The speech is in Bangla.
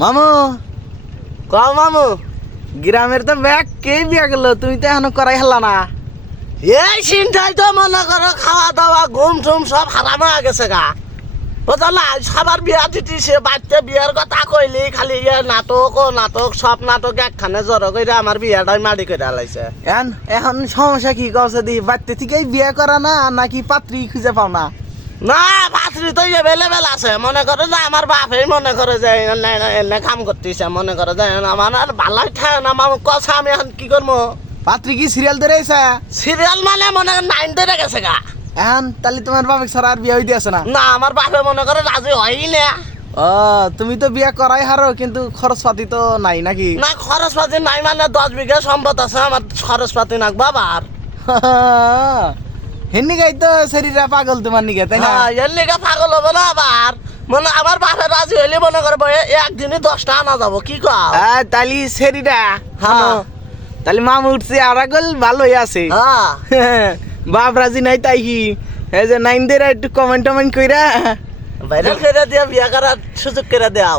মামু কও মামু গ্রামের তো ব্যাগ কে বিয়া গেল তুমি তো এখনো করাই হলা না। এই চিন্তাই তো মনে করো খাওয়া দাওয়া ঘুম টুম সব হারাম হয়ে গেছে গা বুঝলা না সবার বিয়া দিতেছে বাচ্চা বিয়ার কথা কইলি খালি নাটক ও নাটক সব নাটক একখানে জড়ো করে আমার বিয়াটাই মারি করে আলাইছে এখন সমস্যা কি করছে দি বাড়তে থেকেই বিয়া করা না নাকি পাত্রী খুঁজে পাও না? না পাত্রী তো এভেলেবেল আছে মনে করে যে আমার বাপেই মনে করে যে এনে কাম করতেছে মনে করে যে আমার আর ভালোই থাকে না মামু কথা আমি এখন কি করবো পাত্রী কি সিরিয়াল ধরে আইসা? সিরিয়াল মানে মনে করে 9 ধরে গেছে গা এখন তাহলে তোমার বাপের ছাড়া আর বিয়া হইতে আছে না? না আমার বাপে মনে করে রাজি হয়ই না ও তুমি তো বিয়া করাই হারো কিন্তু খরচ পাতি তো নাই নাকি? না খরচ পাতি নাই মানে 10 বিঘা সম্পদ আছে আমার খরচ পাতি নাক বাবার হেন্নি গাই তো শরীরা পাগল তোমার নিকে তাই না? হ্যাঁ এর লিগা পাগল হবো না আবার মানে আমার বাপে রাজি হইলে মনে করবো একদিনে 10টা আনা যাবো কি কও তাহলে শরীরা হ্যাঁ। তাহলে মামু উঠছে আর আগল ভালোই আছে। হ্যাঁ বাপ রাজি নাই তাই কি এই যে 9 দের একটু কমেন্ট কইরা ভাইরাল করে দিয়া বিয়া করার সুযোগ করে দাও